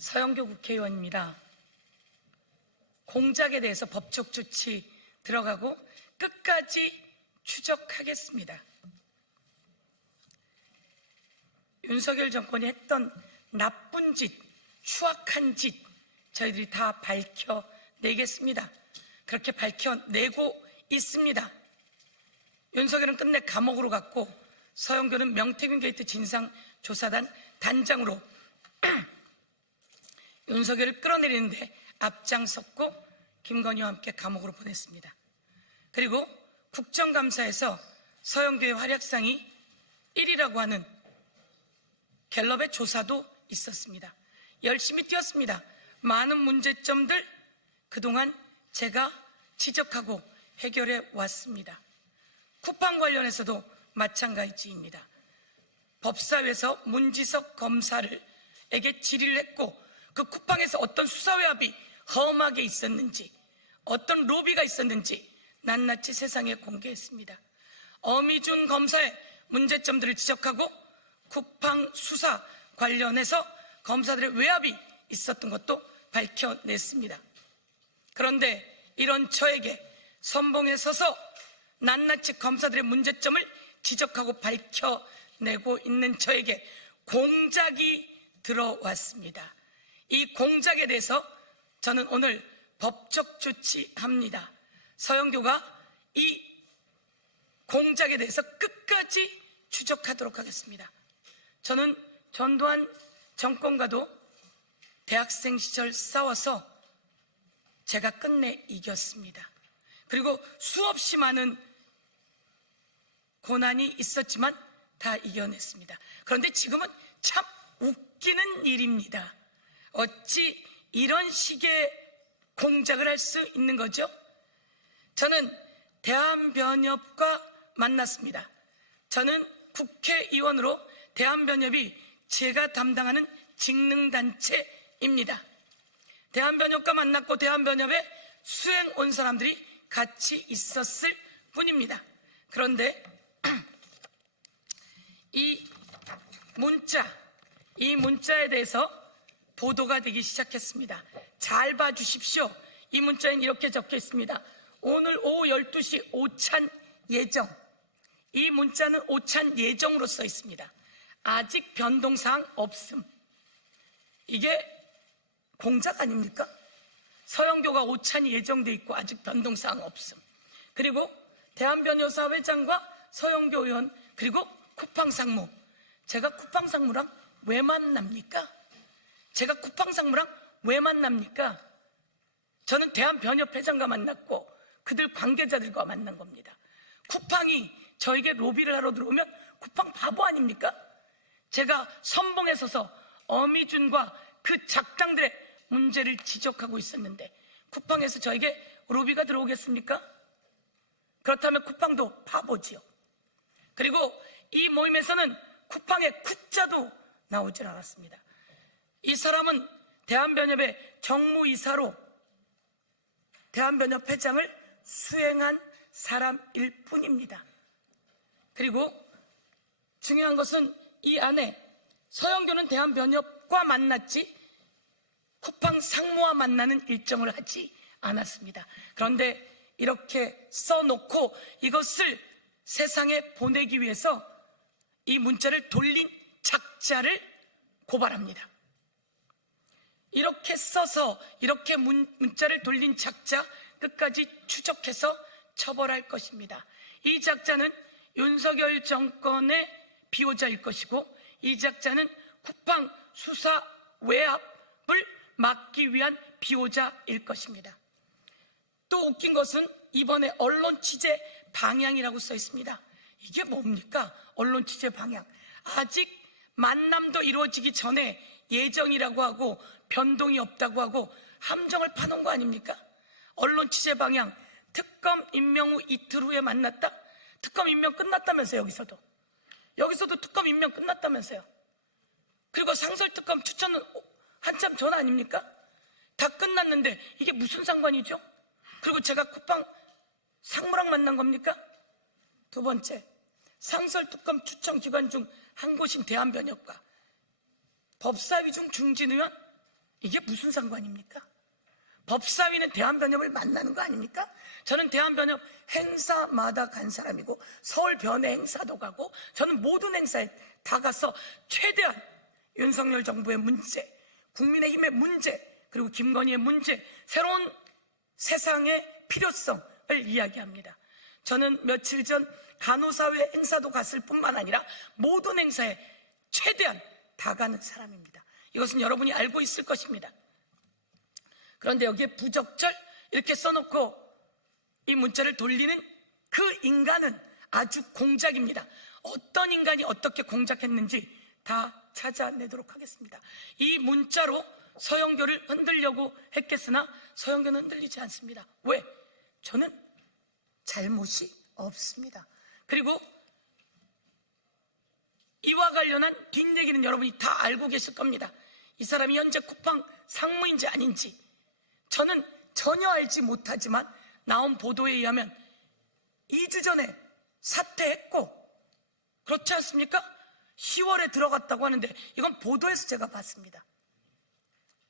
서영교 국회의원입니다. 공작에 대해서 법적 조치 들어가고 끝까지 추적하겠습니다. 윤석열 정권이 했던 나쁜 짓, 추악한 짓 저희들이 다 밝혀내겠습니다. 그렇게 밝혀내고 있습니다. 윤석열은 끝내 감옥으로 갔고 서영교는 명태균 게이트 진상조사단 단장으로 윤석열을 끌어내리는데 앞장섰고 김건희와 함께 감옥으로 보냈습니다. 그리고 국정감사에서 서영교의 활약상이 1위라고 하는 갤럽의 조사도 있었습니다. 열심히 뛰었습니다. 많은 문제점들 그동안 제가 지적하고 해결해 왔습니다. 쿠팡 관련해서도 마찬가지입니다. 법사위에서 문지석 검사를 에게 질의를 했고 그 쿠팡에서 어떤 수사외압이 험하게 있었는지 어떤 로비가 있었는지 낱낱이 세상에 공개했습니다. 어미준 검사의 문제점들을 지적하고 쿠팡 수사 관련해서 검사들의 외압이 있었던 것도 밝혀냈습니다. 그런데 이런 저에게 선봉에 서서 낱낱이 검사들의 문제점을 지적하고 밝혀내고 있는 저에게 공작이 들어왔습니다. 이 공작에 대해서 저는 오늘 법적 조치합니다. 서영교가 이 공작에 대해서 끝까지 추적하도록 하겠습니다. 저는 전두환 정권과도 대학생 시절 싸워서 제가 끝내 이겼습니다. 그리고 수없이 많은 고난이 있었지만 다 이겨냈습니다. 그런데 지금은 참 웃기는 일입니다. 어찌 이런 식의 공작을 할 수 있는 거죠? 저는 대한변협과 만났습니다. 저는 국회의원으로 대한변협이 제가 담당하는 직능단체입니다. 대한변협과 만났고 대한변협에 수행 온 사람들이 같이 있었을 뿐입니다. 그런데 이 문자, 이 문자에 대해서 보도가 되기 시작했습니다. 잘 봐주십시오. 이 문자엔 이렇게 적혀 있습니다. 오늘 오후 12시 오찬 예정. 이 문자는 오찬 예정으로 써 있습니다. 아직 변동사항 없음. 이게 공작 아닙니까? 서영교가 오찬이 예정돼 있고 아직 변동사항 없음. 그리고 대한변호사 회장과 서영교 의원 그리고 쿠팡 상무. 제가 쿠팡 상무랑 왜 만납니까? 제가 쿠팡 상무랑 왜 만납니까? 저는 대한변협 회장과 만났고 그들 관계자들과 만난 겁니다. 쿠팡이 저에게 로비를 하러 들어오면 쿠팡 바보 아닙니까? 제가 선봉에 서서 어미준과 그 작당들의 문제를 지적하고 있었는데 쿠팡에서 저에게 로비가 들어오겠습니까? 그렇다면 쿠팡도 바보지요. 그리고 이 모임에서는 쿠팡의 쿠자도 나오질 않았습니다. 이 사람은 대한변협의 정무이사로 대한변협 회장을 수행한 사람일 뿐입니다. 그리고 중요한 것은 이 안에 서영교는 대한변협과 만났지 쿠팡 상무와 만나는 일정을 하지 않았습니다. 그런데 이렇게 써놓고 이것을 세상에 보내기 위해서 이 문자를 돌린 작자를 고발합니다. 이렇게 써서 이렇게 문, 문자를 돌린 작자 끝까지 추적해서 처벌할 것입니다. 이 작자는 윤석열 정권의 비호자일 것이고 이 작자는 쿠팡 수사 외압을 막기 위한 비호자일 것입니다. 또 웃긴 것은 이번에 언론 취재 방향이라고 써 있습니다. 이게 뭡니까? 언론 취재 방향. 아직 만남도 이루어지기 전에 예정이라고 하고 변동이 없다고 하고 함정을 파놓은 거 아닙니까? 언론 취재 방향. 특검 임명 후 이틀 후에 만났다? 특검 임명 끝났다면서요, 여기서도. 여기서도 특검 임명 끝났다면서요. 그리고 상설특검 추천은 한참 전 아닙니까? 다 끝났는데 이게 무슨 상관이죠? 그리고 제가 쿠팡 상무랑 만난 겁니까? 두 번째, 상설특검 추천 기관 중 한 곳인 대한변협과 법사위 중 중진 의원 이게 무슨 상관입니까? 법사위는 대한변협을 만나는 거 아닙니까? 저는 대한변협 행사마다 간 사람이고 서울 변회 행사도 가고 저는 모든 행사에 다 가서 최대한 윤석열 정부의 문제, 국민의힘의 문제, 그리고 김건희의 문제, 새로운 세상의 필요성을 이야기합니다. 저는 며칠 전 간호사회 행사도 갔을 뿐만 아니라 모든 행사에 최대한 다 가는 사람입니다. 이것은 여러분이 알고 있을 것입니다. 그런데 여기에 부적절 이렇게 써놓고 이 문자를 돌리는 그 인간은 아주 공작입니다. 어떤 인간이 어떻게 공작했는지 다 찾아내도록 하겠습니다. 이 문자로 서영교를 흔들려고 했겠으나 서영교는 흔들리지 않습니다. 왜? 저는 잘못이 없습니다. 그리고 이와 관련한 뒷얘기는 여러분이 다 알고 계실 겁니다. 이 사람이 현재 쿠팡 상무인지 아닌지 저는 전혀 알지 못하지만 나온 보도에 의하면 2주 전에 사퇴했고 그렇지 않습니까? 10월에 들어갔다고 하는데 이건 보도에서 제가 봤습니다.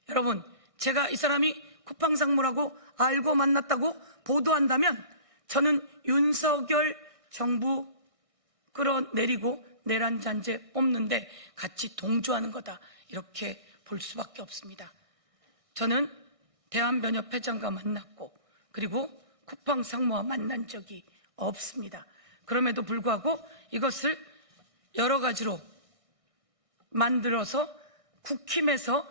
여러분, 제가 이 사람이 쿠팡 상무라고 알고 만났다고 보도한다면 저는 윤석열 정부 끌어내리고 내란 잔재 뽑는데 같이 동조하는 거다. 이렇게 볼 수밖에 없습니다. 저는 대한변협 회장과 만났고 그리고 쿠팡 상무와 만난 적이 없습니다. 그럼에도 불구하고 이것을 여러 가지로 만들어서 국힘에서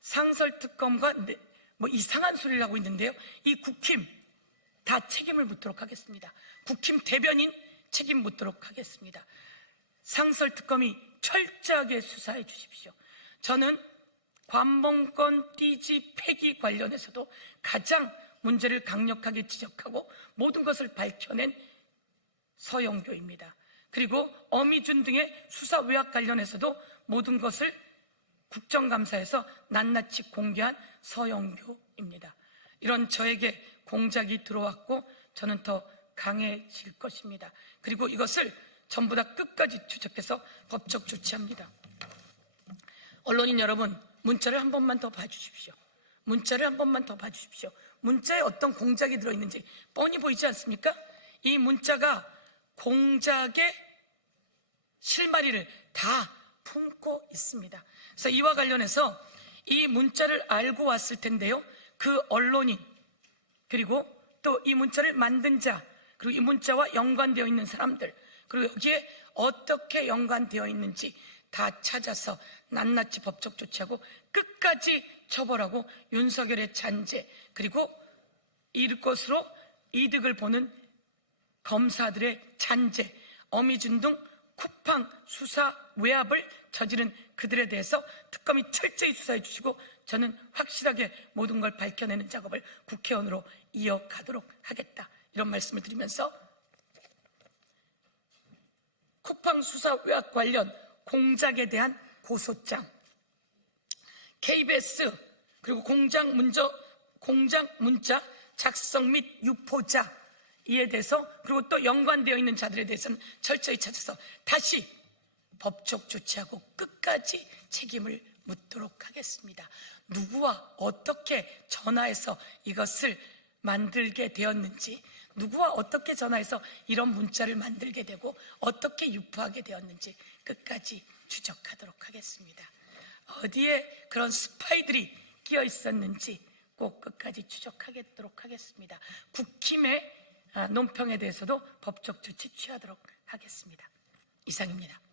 상설특검과 네- 뭐 이상한 소리를 하고 있는데요. 이 국힘 다 책임을 묻도록 하겠습니다. 국힘 대변인 책임 묻도록 하겠습니다. 상설 특검이 철저하게 수사해 주십시오. 저는 관봉권 띠지 폐기 관련해서도 가장 문제를 강력하게 지적하고 모든 것을 밝혀낸 서영교입니다. 그리고 어미준 등의 수사 외압 관련해서도 모든 것을 국정감사에서 낱낱이 공개한 서영교입니다. 이런 저에게 공작이 들어왔고 저는 더 강해질 것입니다. 그리고 이것을 전부 다 끝까지 추적해서 법적 조치합니다. 언론인 여러분, 문자를 한 번만 더 봐주십시오. 문자를 한 번만 더 봐주십시오. 문자에 어떤 공작이 들어있는지 뻔히 보이지 않습니까? 이 문자가 공작의 실마리를 다 품고 있습니다. 그래서 이와 관련해서 이 문자를 알고 왔을 텐데요. 그 언론인, 그리고 또 이 문자를 만든 자, 그리고 이 문자와 연관되어 있는 사람들, 그리고 여기에 어떻게 연관되어 있는지 다 찾아서 낱낱이 법적 조치하고 끝까지 처벌하고 윤석열의 잔재, 그리고 이것으로 이득을 보는 검사들의 잔재, 어미준 등 쿠팡 수사 외압을 저지른 그들에 대해서 특검이 철저히 수사해 주시고 저는 확실하게 모든 걸 밝혀내는 작업을 국회의원으로 이어가도록 하겠다. 이런 말씀을 드리면서 쿠팡 수사 외압 관련 공작에 대한 고소장, KBS 그리고 공장 문저 공장 문자 작성 및 유포자 이에 대해서 그리고 또 연관되어 있는 자들에 대해서는 철저히 찾아서 다시 법적 조치하고 끝까지 책임을 묻도록 하겠습니다. 누구와 어떻게 전화해서 이것을 만들게 되었는지, 누구와 어떻게 전화해서 이런 문자를 만들게 되고 어떻게 유포하게 되었는지 끝까지 추적하도록 하겠습니다. 어디에 그런 스파이들이 끼어 있었는지 꼭 끝까지 추적하도록 하겠습니다. 국힘의 아, 논평에 대해서도 법적 조치 취하도록 하겠습니다. 이상입니다.